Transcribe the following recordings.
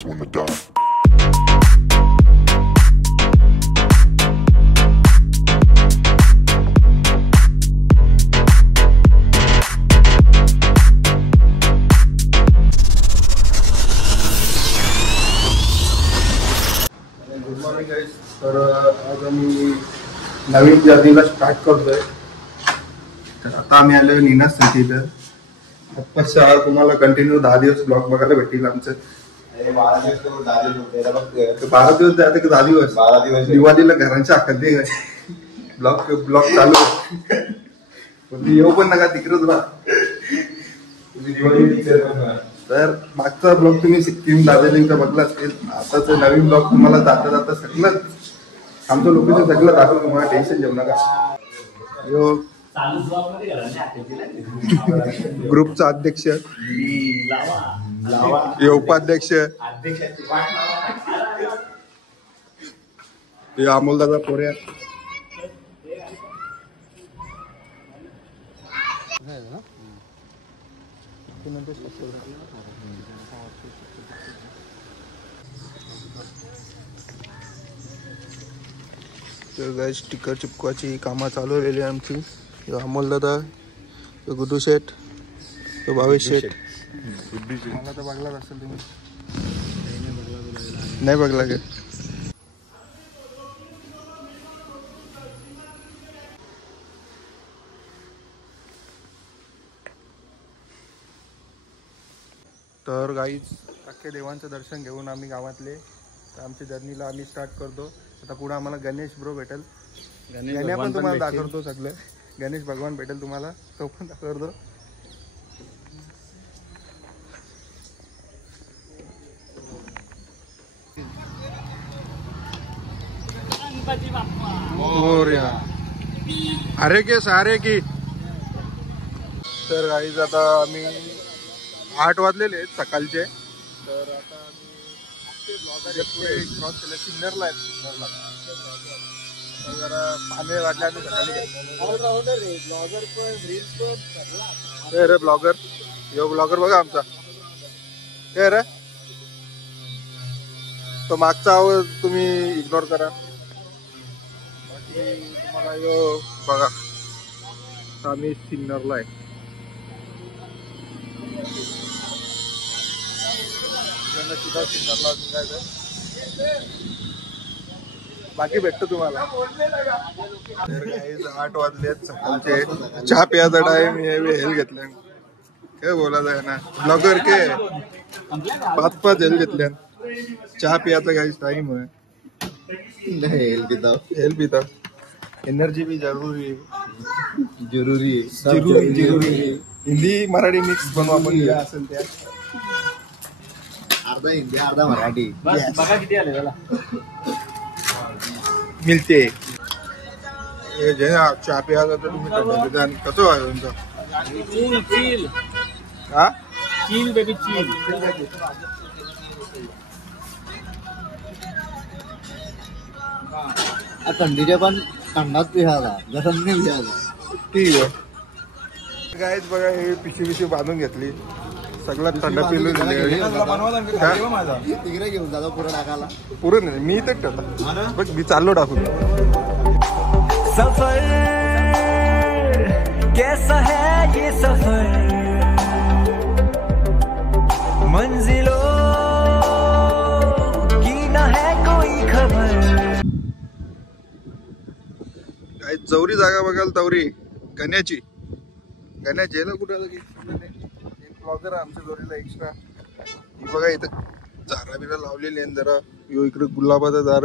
on the dot. Good morning guys. तर आज आम्ही नवीन जर्नीला स्टार्ट करतोय. तर आता आम्ही आलो नीनास सिटी. तर आत्ताच्या तुम्हाला कंटिन्यू 10 दिवस ब्लॉग बघायला भेटतील आमचे. 12 दिवस तर 10 दिवस होते. 12 दिवस जाते की 10 दिवस? 12 दिवस. दिवाळीला घरांच्या आखते ब्लॉग चालू पण येऊ पण नका तिकडेच राहा. तर मागचा ब्लॉग तुम्ही सिक्कीम दार्जिलिंगचा बघला असेल. आताच नवीन ब्लॉग तुम्हाला जाता जाता सगळं आमचं लोकेशन सगळं दाखवलं. तुम्हाला टेन्शन घेऊ नका. यो ग्रुपचा अध्यक्ष, यो उपाध्यक्ष, यो अमोलदादा पोऱ्या. तर गाइस स्टिकर चिपकवायची कामं चालू झालेली आमची. अमोलदादा, गुड्डू शेठ, भावेश शेठ. मला तर बघलाच असेल तुम्ही. नाही बघला का? तर गाईज अख्खे देवांचं दर्शन घेऊन आम्ही गावातले तर आमच्या जर्नीला आम्ही स्टार्ट करतो. आता पुढे आम्हाला गणेश ब्रो भेटेल. गण्या पण तुम्हाला दाखवतो सगळं. गणेश भगवान भेटेल तुम्हाला, तो पण दाखवतो. अरे के सारे की. तर गाईज आता आम्ही 8 वाजलेले आहेत सकाळचे. तर आता आम्ही पुढे क्रॉस केलं. सिन्नरला आहे. सिन्नरला जरा पाणी वाटले आम्ही सकाळी. रे ब्लॉगर, यो ब्लॉगर बघा आमचा. काय रे तो मागचा आवाज तुम्ही इग्नोर करा. बाकी तुम्हाला यो बघा. आम्ही सिन्नरला आहे. सीधा सिन्नरला निघायचं. बाकी भेटतो तुम्हाला. 8 वाजलेत सकाळचे. चहा प्यायचा टाइम. हेल घेतल्या. काय बोलायचं आहे ना ब्लॉगर के 5 हेल घेतल्या. चहा प्यायचा काही टाइम आहे. हेल पिता. एनर्जी भी जरूरी आहे. हिंदी मराठी मिक्स बनवू आपण. असेल त्या अर्धा हिंदी अर्धा मराठी. बघा किती आले त्याला. मिळते जे चहा प्यायचा तर तुम्ही कसं आहे तुमचं? चील हा चील बेबी चील. थंडीचे पण थंडाच पिहायला, गरम नाही पिहायला. ठीक आहे. गायच बघा हे पिशवी बांधून घेतली. सगळं थंड पिलून तिकडे घेऊन जातो पुढे टाकायला. पुरं नाही. मी इथेच ठेवता बघ. मी चाललो टाकून. सफर कैसा है ये सफर, मंजिलों की ना है कोई खबर. काय चौरी जागा बघाल. तवरी गण्याची. गण्या जेला कुठे ब्लॉगर आहे आमच्या जोरीला एक्स्ट्रा. ही बघा इथं झारा बिरा लावलेली आहे जरा. यो इकडे गुलाबाचा दार,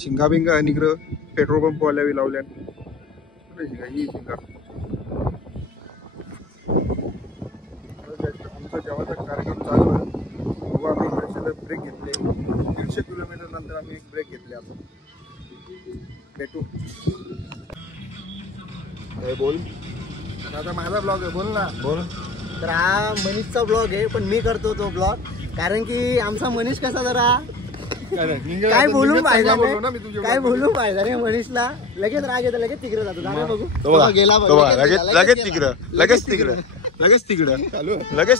शिंगा बिंगा. आणि इकडं पेट्रोल पंप वाल्यावी लावल्या. ही शिंगा. आमचा जेव्हाचा कार्यक्रम चालू आहे तेव्हा आम्ही इकडे ब्रेक घेतले. 150 किलोमीटर नंतर आम्ही एक ब्रेक घेतले. आपण भेटू. बोल आता. माझा ब्लॉग आहे. बोल ना. बोल. तर हा मनीषचा ब्लॉग आहे. पण मी करतो तो ब्लॉग कारण की आमचा मनीष कसा जरा काय बोलू पाहिजे रे मनीषला. लगेच राग येतो. लगेच तिकडे जातो. बघू गेला लगेच तिकडं. लगेच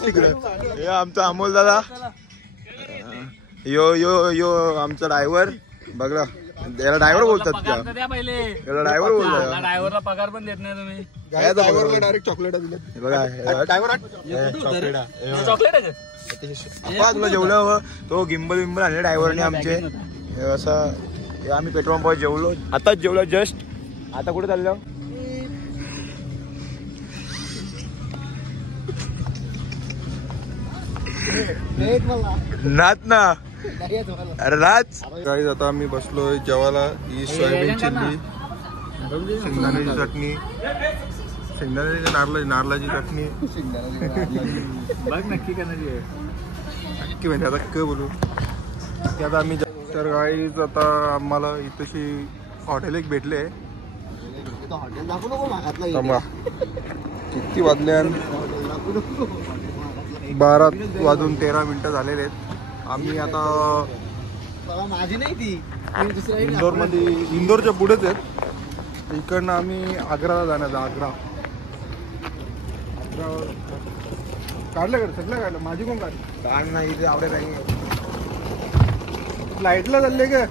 तिकडं. हे आमचा अमोल दादा. यो यो यो आमचा ड्रायव्हर बघा, याला ड्रायव्हर बोलतात का? पगार तर द्या पहिले. याला ड्रायव्हर बोलतात. ड्रायव्हरला पगार पण देत नाही तुम्ही. ड्रायव्हरला डायरेक्ट चॉकलेट दिले बघा. चॉकलेट आहे का? तुला जेवलं हवं तो गिंबल आणले ड्रायव्हरने आमचे. असं हे आम्ही पेट्रोल पंपावर जेवलो, आताच जेवलो जस्ट. आता कुठे चाललो? नाच ना, अरे नाच. काही आता आम्ही बसलोय जेवायला. ही सोयाबीन चिल्ली, शेंगदाण्याची चटणी, शेंगदाण्याची नारळाची चटणी. बघ नक्की करण्याची आहे. नक्की म्हणजे आता काय बोलू ते आता आम्ही. तर गाईज आता आम्हाला इथशी हॉटेल एक भेटले. हॉटेल दाखवू नको मागातलं. थांबा, किती वाजल्या? 12:13 झालेले आहेत. आम्ही आता माझी नाही ती इंदोरमध्ये, इंदोरच्या पुढेच आहेत. इकडनं आम्ही आग्राला जाणार. आग्रा काढलं का? सगळं काढलं. माझी कोण काढली? काढ नाही, इथे आवडे नाही. फ्लाईटला चालले का?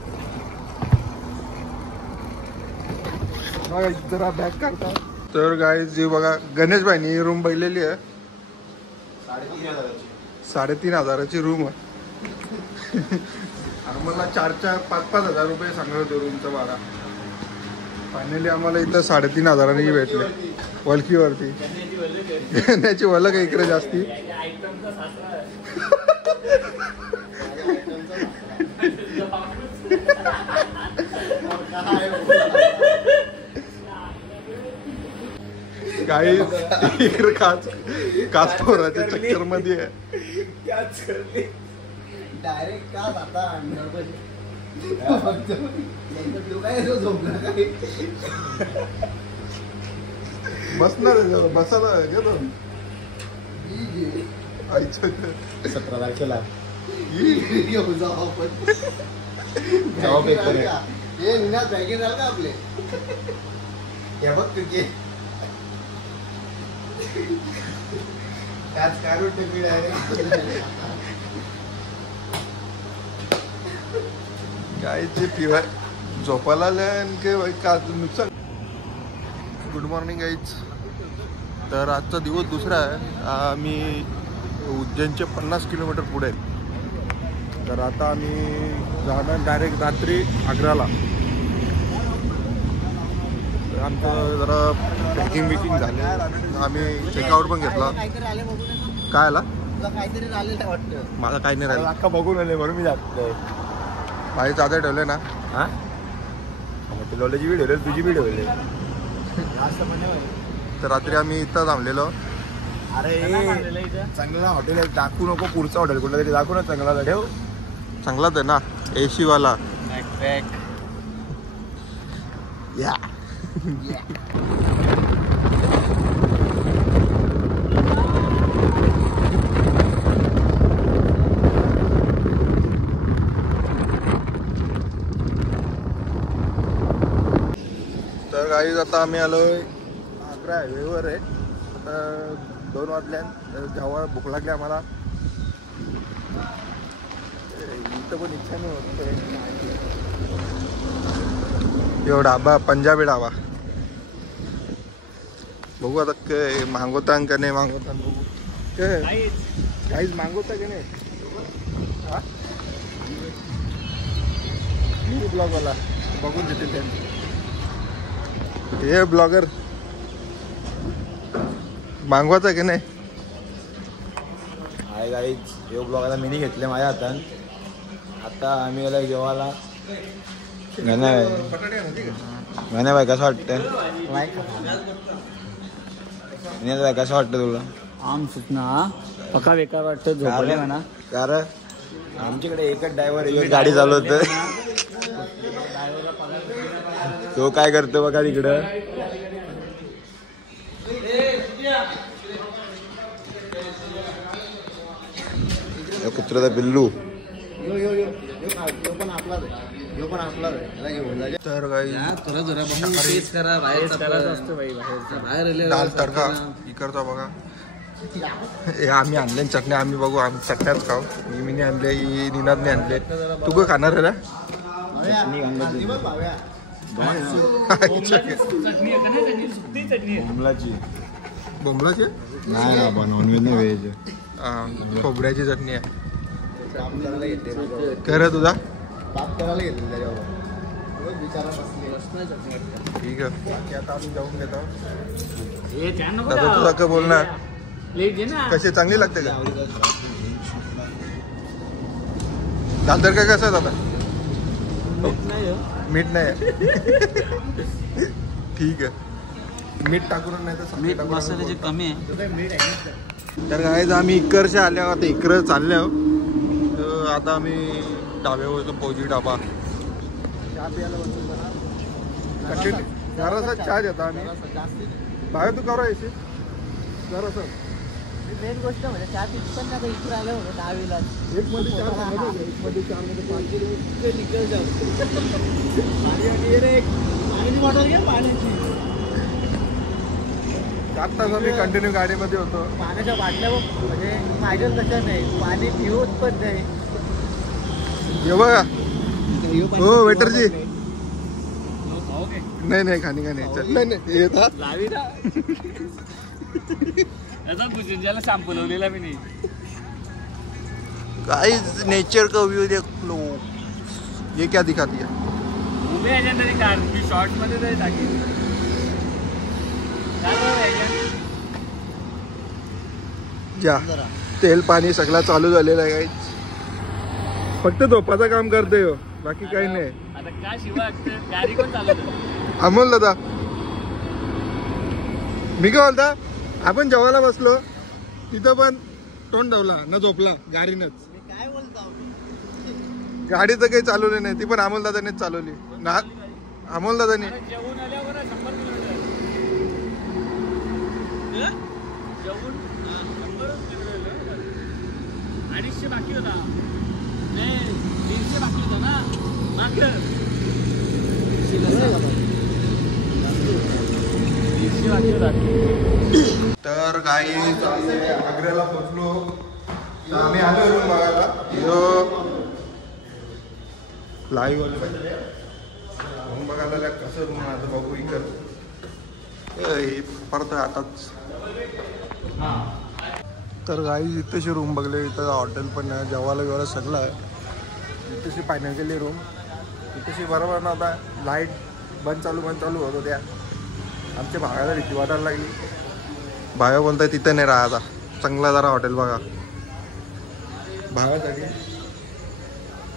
जरा बॅग काढता. तर गाईज जी बघा, गणेश भाईनी रूम बघलेली आहे. 3,500ची रूम आहे. आम्हाला 4-5 हजार रुपये सांगत होते रूमचं भाडा. फायनली आम्हाला इथं 3,500 भेटले वलकीवरती. गण्याची वल का इकडे जास्ती. काही इकडे काचपोराच्या चक्कर मध्ये डायरेक्ट का जाता बसणार बसायला गेलो. 17 तारखेला हे निनाद बॅगे झालं का आपले? हे बघ तुझे त्याच काय टेपी काय ते पिवाय झोपायला आले का नुकसान. Good morning guys. तर आजचा दिवस दुसरा आहे. आम्ही उज्जैनचे 50 किलोमीटर पुढे आहेत. तर आता आम्ही जाणार डायरेक्ट रात्री आग्राला. आमचं जरा पॅकिंग बिकिंग झाले. आम्ही चेकआउट पण घेतला. काय आला? काहीतरी राहिलेलं वाटतं. मला काही नाही राहिलं. अख्खा बघून आले म्हणून मी जातोय. माझे चादर ठेवले ना. हा लोल्याची व्हिडिओ ठेवले, तुझी व्हिडिओ ठेवले. तर रात्री आम्ही इथं थांबलेलो. अरे चांगला हॉटेल आहे, दाखवू नको. पुढचा हॉटेल कुठला तरी दाखवू ना. चांगला ठेव. चांगलाच आहे ना, AC वाला. या तर गाईज आता आम्ही आलोय आग्रा हायवेवर आहे. आता 2 वाजल्या. जेव्हा भूक लागली आम्हाला. इथं पण इच्छा नाही होत. यो ढाबा, पंजाबी ढाबा. बघू आता काय मागवता का नाही मागवता. बघू काहीच मागवता की नाही. ब्लॉगवाला बघून देतील त्यांनी. हे ब्लॉगर मागवायचा की नाही. हाय गाईज, यो ब्लॉगाला मिनी घेतले माझ्या हातात. आता आम्ही गेला जेवायला. गाण्या बाय कसं वाटतंय? बाय कसं वाटतं तुला? आम सुटना पक्का बेकार वाटतं. झोपले म्हणा. कारण आमच्याकडे एकच ड्रायव्हर गाडी चालवत. तो काय करतो बघा तिकडं. कुत्र्याचा पिल्लू. तर काही दाल तडका इकडचा बघा. हे आम्ही आणले चटण्या, आम्ही बघू आम्ही चटण्याच खाऊ. मी आणले, निनादने आणले. तू काय खाणार आहे ना? बोंबलाची नाही बाबा, नॉनव्हेज नाही व्हेज. खोबऱ्याची चटणी आहे. खरं तुझा ठीक आहे. बाकी आता आम्ही जाऊन घेतो. दादा तुझा काय बोलणार? कशी चांगली लागते का? दाल तर काय कसं आहे दादा? मीठ नाही. ठीक आहे, मीठ टाकून नाही तर मसाल्याचे कमी आहे. तर काय आम्ही इकडच्या आल्या आता इकडं चालले आहोत. तर आता आम्ही डाब्यावरचा फौजी डाबा जरासा चहा देता आम्ही. बाहेर तू करा यायची जरासा. मेन गोष्ट म्हणजे चहा पित पण नाही इकडे आलं होतं 10वीला. एक मध्ये 4 मध्ये, एक मध्ये 4 मध्ये 5 निघल जाऊ. पाण्याची बॉटल घे, पाण्याची. 7 तास आम्ही कंटिन्यू गाडीमध्ये होतो. पाण्याच्या बाटल्या म्हणजे पाहिजे तशा नाही, पाणी पिवत पण नाही. हे बघा. हो वेटरजी. नाही नाही खाणी चल. नाही नाही येतात ज्याला संपवलेला मी नाही. गाइस नेचर का व्यू देख लो. ये क्या दिखाती है? उभे आहे तरी कार मी शॉर्ट मध्ये तरी टाकेल. जा तेल पाणी सगळं चालू झालेलं आहे गाइस. फक्त झोपाचं काम करते हो, बाकी काही नाही. आता काय शिवाय गाडी कोण चालवतो? अमोल दादा. मी काय बोलता, आपण जेवायला बसलो तिथं पण तोंड ठेवला ना, झोपला गाडीनच. काय बोलतो? गाडी तर काही चालवली नाही, ती पण अमोल दादानेच चालवली ना. अमोल दादाने जेवून आल्यावर 100 किलोमीटर. जेवून 250 बाकी होता. नाही 300 बाकी होता ना मागं. 300 बाकी होता. तर काही आग्र्याला पोचलो. तर आम्ही आलो रूम बघायला. लाईव्ह रूम बघायला कसं रूम आहे आता बघू. इकडं परत आताच. तर काही इथेशी रूम बघले. इथं हॉटेल पण आहे, जेवायला बिवायला सगळं आहे. इथेशी फायनल रूम. इथेशी बरोबर नव्हता, लाईट बंद चालू होत होत्या. आमच्या भागाला भीती वाटायला लागली. भाव्या बोलताय तिथं नाही राहायचा, चांगला जरा हॉटेल बघा. भाव्यासाठी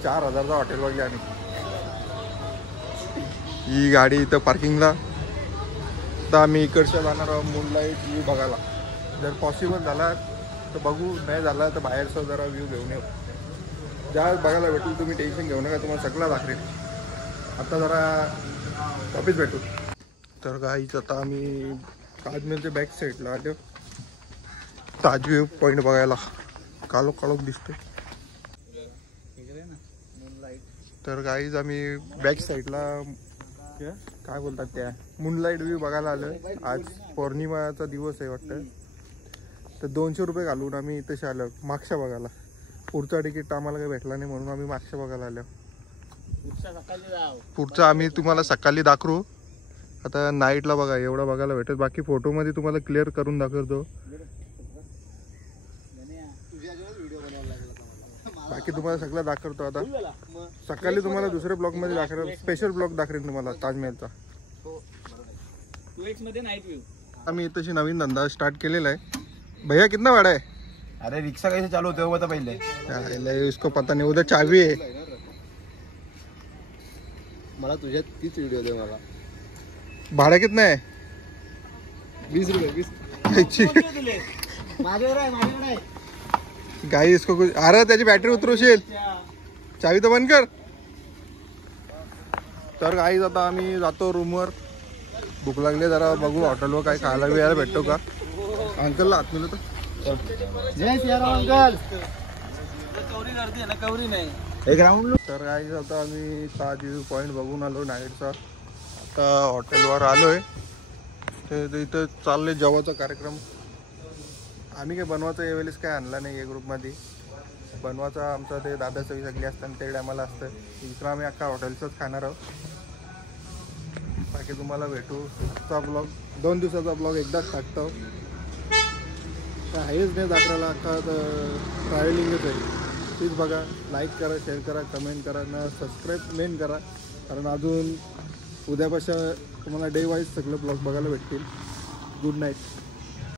4000चा हॉटेल बघले आम्ही. ही गाडी इथं पार्किंगला. तर आम्ही इकडच्या जाणार आहोत मूनलाईट व्ह्यू बघायला. जर पॉसिबल झाला तर बघू, नाही झाला तर बाहेरचा जरा व्ह्यू घेऊन येऊ. ज्या बघायला भेटून तुम्ही टेन्शन घेऊ नका, तुम्हाला सगळं दाखवेल. आता जरा ऑफिस भेटू. तर गाईच आता आम्ही ताजमहलच्या बॅक साईडला आलो. ताज व्ह्यू पॉईंट बघायला कालोख कालोख दिसतोय. तर गाईज आम्ही बॅक साईडला काय बोलतात त्या मूनलाईट व्ह्यू बघायला आलोय. आज पौर्णिमाचा दिवस आहे वाटतं. तर 200 रुपये घालून आम्ही तसे आलो मागच्या बघायला. पुढचा तिकीट आम्हाला काही भेटला नाही म्हणून आम्ही मागच्या बघायला आलो. पुढचा आम्ही तुम्हाला सकाळी दाखवू. आता नाईटला बघा एवढा बघायला भेटेल. बाकी फोटोमध्ये तुम्हाला क्लिअर करून दाखवतो. बाकी तुम्हाला सगळं दाखवतो. आता सकाळी तुम्हाला दुसऱ्या ब्लॉगमध्ये दाखवेल, स्पेशल ब्लॉग दाखवेल तुम्हाला ताजमहलचा. आम्ही इथं नवीन धंदा स्टार्ट केलेला आहे. भैया कितना भाड़ा है? अरे रिक्शा कैसे चालू होते हो बता पहिले. इसको पता नहीं, उधर चाबी है. मला तुझ्या तीच व्हिडिओ दे. मला भाड़ा कितना है? 20 रुपये. 20 माझ्यावर आहे. गाई इसको कुछ अरे त्याची बॅटरी उतरवशील, चावी तर बंद कर. तर गाईज आता आम्ही जातो रूमवर. भूक लागली जरा, बघू हॉटेलवर काय खायला बियायला भेटतो का. अंकलला हात मिळतो. जय सियाराम अंकल. एक राऊंड. तर गाईज आता आम्ही ताज व्ह्यू पॉईंट बघून आलो नाईटचा. आता हॉटेलवर आलोय. तर इथं चाललंय जेवायचा कार्यक्रम. आम्ही काही बनवायचं यावेळेस काय आणलं नाही या ग्रुपमध्ये. बनवायचा आमचं ते दादाचं सगळी असतं त्याकडे आम्हाला असतं. इकडं आम्ही अख्खा हॉटेलचंच खाणार आहोत. बाकी तुम्हाला भेटू आजचा ब्लॉग 2 दिवसाचा ब्लॉग एकदाच टाकतो. हेच नाही दाखवायला अख्खा ट्रॅव्हलिंगच आहे. प्लीज बघा, लाईक करा, शेअर करा, कमेंट करा ना, सबस्क्राईब मेन करा. कारण अजून उद्यापासून तुम्हाला डे वाईज सगळे ब्लॉग बघायला भेटतील. Good night.